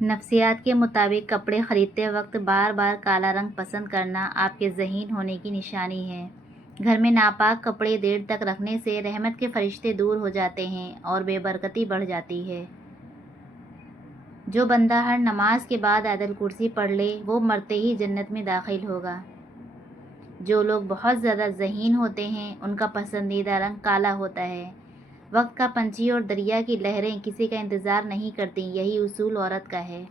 نفسیات کے مطابق کپڑے خریدتے وقت بار بار کالا رنگ پسند کرنا آپ کے ذہین ہونے کی نشانی ہے۔ گھر میں ناپاک کپڑے دیر تک رکھنے سے رحمت کے فرشتے دور ہو جاتے ہیں اور بے برکتی بڑھ جاتی ہے۔ جو بندہ ہر نماز کے بعد آیت الکرسی پڑھ لے وہ مرتے ہی جنت میں داخل ہوگا۔ جو لوگ بہت زیادہ ذہین ہوتے ہیں ان کا پسندیدہ رنگ کالا ہوتا ہے۔ وقت کا پنچھی اور دریا کی لہریں کسی کا انتظار نہیں کرتی، یہی اصول عورت کا ہے۔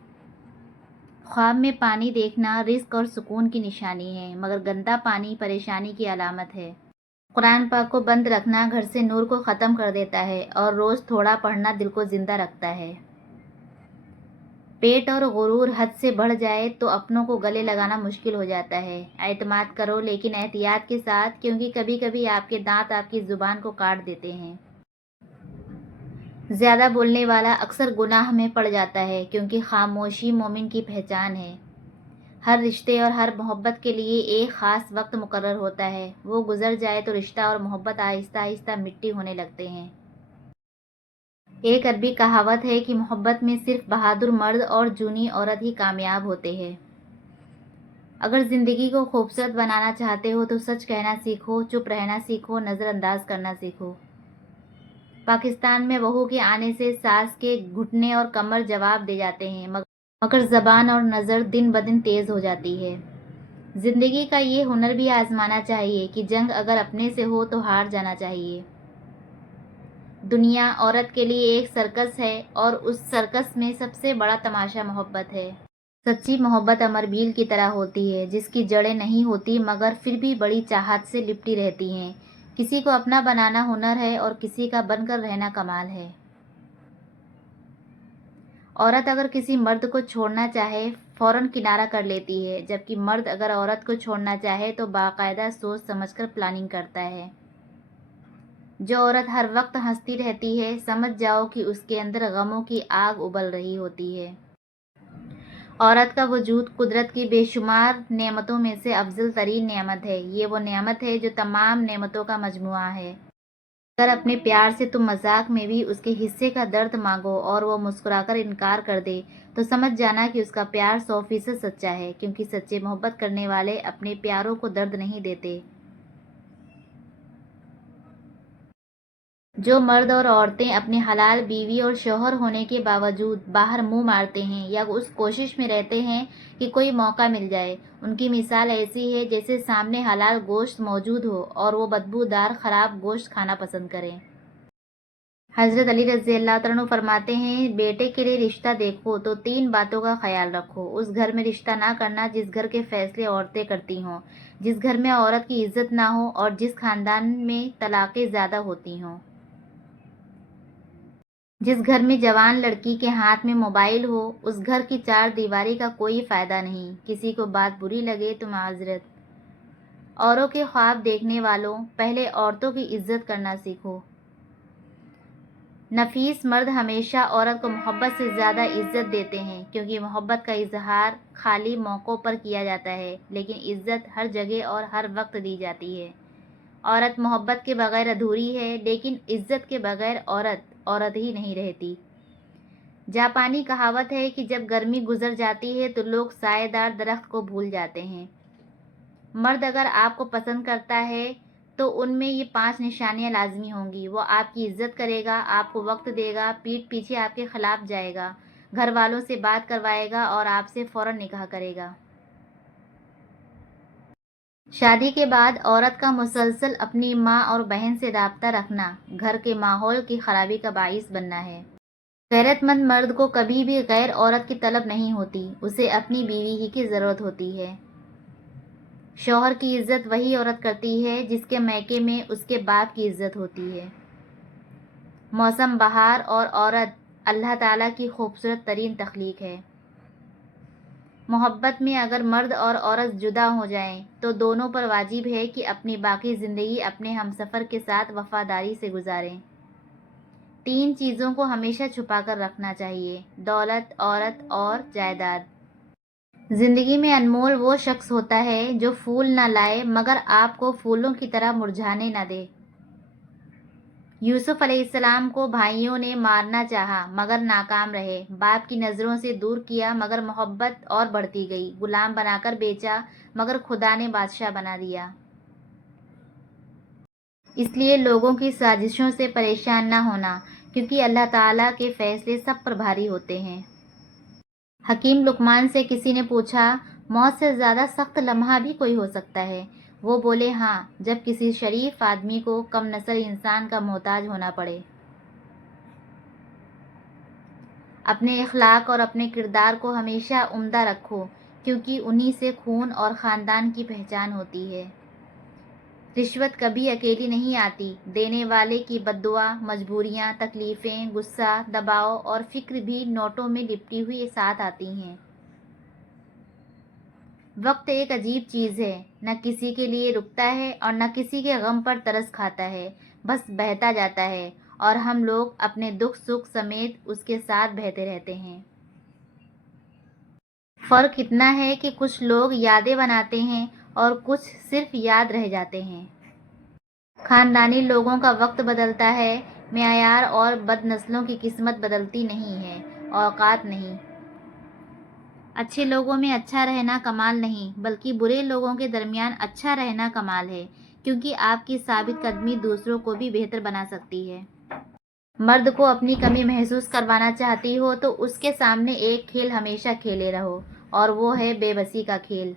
خواب میں پانی دیکھنا رزق اور سکون کی نشانی ہے، مگر گندا پانی پریشانی کی علامت ہے۔ قرآن پاک کو بند رکھنا گھر سے نور کو ختم کر دیتا ہے اور روز تھوڑا پڑھنا دل کو زندہ رکھتا ہے۔ پیٹ اور غرور حد سے بڑھ جائے تو اپنوں کو گلے لگانا مشکل ہو جاتا ہے۔ اعتماد کرو لیکن احتیاط کے ساتھ، کیونکہ کبھی کبھی آپ کے دانت آپ کی زبان کو کاٹ دیتے ہیں۔ زیادہ بولنے والا اکثر گناہ میں پڑ جاتا ہے، کیونکہ خاموشی مومن کی پہچان ہے۔ ہر رشتے اور ہر محبت کے لیے ایک خاص وقت مقرر ہوتا ہے، وہ گزر جائے تو رشتہ اور محبت آہستہ آہستہ مٹی ہونے لگتے ہیں۔ ایک عربی کہاوت ہے کہ محبت میں صرف بہادر مرد اور جونی عورت ہی کامیاب ہوتے ہیں۔ اگر زندگی کو خوبصورت بنانا چاہتے ہو تو سچ کہنا سیکھو، چپ رہنا سیکھو، نظر انداز کرنا سیکھو۔ پاکستان میں بہو کے آنے سے ساس کے گھٹنے اور کمر جواب دے جاتے ہیں، مگر زبان اور نظر دن بدن تیز ہو جاتی ہے۔ زندگی کا یہ ہنر بھی آزمانا چاہیے کہ جنگ اگر اپنے سے ہو تو ہار جانا چاہیے۔ دنیا عورت کے لیے ایک سرکس ہے اور اس سرکس میں سب سے بڑا تماشا محبت ہے۔ سچی محبت امر بیل کی طرح ہوتی ہے، جس کی جڑیں نہیں ہوتی مگر پھر بھی بڑی چاہت سے لپٹی رہتی ہیں۔ کسی کو اپنا بنانا ہنر ہے اور کسی کا بن کر رہنا کمال ہے۔ عورت اگر کسی مرد کو چھوڑنا چاہے فوراً کنارہ کر لیتی ہے، جبکہ مرد اگر عورت کو چھوڑنا چاہے تو باقاعدہ سوچ سمجھ کر پلاننگ کرتا ہے۔ جو عورت ہر وقت ہنستی رہتی ہے سمجھ جاؤ کہ اس کے اندر غموں کی آگ ابل رہی ہوتی ہے۔ عورت کا وجود قدرت کی بے شمار نعمتوں میں سے افضل ترین نعمت ہے۔ یہ وہ نعمت ہے جو تمام نعمتوں کا مجموعہ ہے۔ اگر اپنے پیار سے تم مذاق میں بھی اس کے حصے کا درد مانگو اور وہ مسکرا کر انکار کر دے تو سمجھ جانا کہ اس کا پیار 100% سچا ہے، کیونکہ سچے محبت کرنے والے اپنے پیاروں کو درد نہیں دیتے۔ جو مرد اور عورتیں اپنے حلال بیوی اور شوہر ہونے کے باوجود باہر منہ مارتے ہیں یا اس کوشش میں رہتے ہیں کہ کوئی موقع مل جائے، ان کی مثال ایسی ہے جیسے سامنے حلال گوشت موجود ہو اور وہ بدبودار خراب گوشت کھانا پسند کریں۔ حضرت علی رضی اللہ تعالیٰ عنہ فرماتے ہیں، بیٹے کے لیے رشتہ دیکھو تو 3 باتوں کا خیال رکھو۔ اس گھر میں رشتہ نہ کرنا جس گھر کے فیصلے عورتیں کرتی ہوں، جس گھر میں عورت کی عزت نہ ہو اور جس خاندان میں طلاقیں زیادہ ہوتی ہوں۔ جس گھر میں جوان لڑکی کے ہاتھ میں موبائل ہو اس گھر کی 4 دیواری کا کوئی فائدہ نہیں۔ کسی کو بات بری لگے تو معذرت۔ اوروں کے خواب دیکھنے والوں، پہلے عورتوں کی عزت کرنا سیکھو۔ نفیس مرد ہمیشہ عورت کو محبت سے زیادہ عزت دیتے ہیں، کیونکہ محبت کا اظہار خالی موقعوں پر کیا جاتا ہے، لیکن عزت ہر جگہ اور ہر وقت دی جاتی ہے۔ عورت محبت کے بغیر ادھوری ہے، لیکن عزت کے بغیر عورت عورت ہی نہیں رہتی۔ جاپانی کہاوت ہے کہ جب گرمی گزر جاتی ہے تو لوگ سائے دار درخت کو بھول جاتے ہیں۔ مرد اگر آپ کو پسند کرتا ہے تو ان میں یہ 5 نشانیاں لازمی ہوں گی۔ وہ آپ کی عزت کرے گا، آپ کو وقت دے گا، پیٹھ پیچھے آپ کے خلاف جائے گا، گھر والوں سے بات کروائے گا اور آپ سے فوراً نکاح کرے گا۔ شادی کے بعد عورت کا مسلسل اپنی ماں اور بہن سے رابطہ رکھنا گھر کے ماحول کی خرابی کا باعث بننا ہے۔ غیرت مند مرد کو کبھی بھی غیر عورت کی طلب نہیں ہوتی، اسے اپنی بیوی ہی کی ضرورت ہوتی ہے۔ شوہر کی عزت وہی عورت کرتی ہے جس کے میکے میں اس کے باپ کی عزت ہوتی ہے۔ موسم بہار اور عورت اللہ تعالیٰ کی خوبصورت ترین تخلیق ہے۔ محبت میں اگر مرد اور عورت جدا ہو جائیں تو دونوں پر واجب ہے کہ اپنی باقی زندگی اپنے ہمسفر کے ساتھ وفاداری سے گزاریں۔ 3 چیزوں کو ہمیشہ چھپا کر رکھنا چاہیے: دولت، عورت اور جائیداد۔ زندگی میں انمول وہ شخص ہوتا ہے جو پھول نہ لائے مگر آپ کو پھولوں کی طرح مرجھانے نہ دے۔ یوسف علیہ السلام کو بھائیوں نے مارنا چاہا مگر ناکام رہے، باپ کی نظروں سے دور کیا مگر محبت اور بڑھتی گئی، غلام بنا کر بیچا مگر خدا نے بادشاہ بنا دیا۔ اس لیے لوگوں کی سازشوں سے پریشان نہ ہونا، کیونکہ اللہ تعالیٰ کے فیصلے سب پر بھاری ہوتے ہیں۔ حکیم لقمان سے کسی نے پوچھا، موت سے زیادہ سخت لمحہ بھی کوئی ہو سکتا ہے؟ وہ بولے، ہاں، جب کسی شریف آدمی کو کم نسل انسان کا محتاج ہونا پڑے۔ اپنے اخلاق اور اپنے کردار کو ہمیشہ عمدہ رکھو، کیونکہ انہی سے خون اور خاندان کی پہچان ہوتی ہے۔ رشوت کبھی اکیلی نہیں آتی، دینے والے کی بد دعا، مجبوریاں، تکلیفیں، غصہ، دباؤ اور فکر بھی نوٹوں میں لپٹی ہوئی ساتھ آتی ہیں۔ وقت ایک عجیب چیز ہے، نہ کسی کے لیے رکتا ہے اور نہ کسی کے غم پر ترس کھاتا ہے، بس بہتا جاتا ہے اور ہم لوگ اپنے دکھ سکھ سمیت اس کے ساتھ بہتے رہتے ہیں۔ فرق اتنا ہے کہ کچھ لوگ یادیں بناتے ہیں اور کچھ صرف یاد رہ جاتے ہیں۔ خاندانی لوگوں کا وقت بدلتا ہے، معیار، اور بد نسلوں کی قسمت بدلتی نہیں ہے، اوقات نہیں۔ اچھے لوگوں میں اچھا رہنا کمال نہیں، بلکہ برے لوگوں کے درمیان اچھا رہنا کمال ہے، کیونکہ آپ کی ثابت قدمی دوسروں کو بھی بہتر بنا سکتی ہے۔ مرد کو اپنی کمی محسوس کروانا چاہتی ہو تو اس کے سامنے ایک کھیل ہمیشہ کھیلے رہو، اور وہ ہے بے بسی کا کھیل۔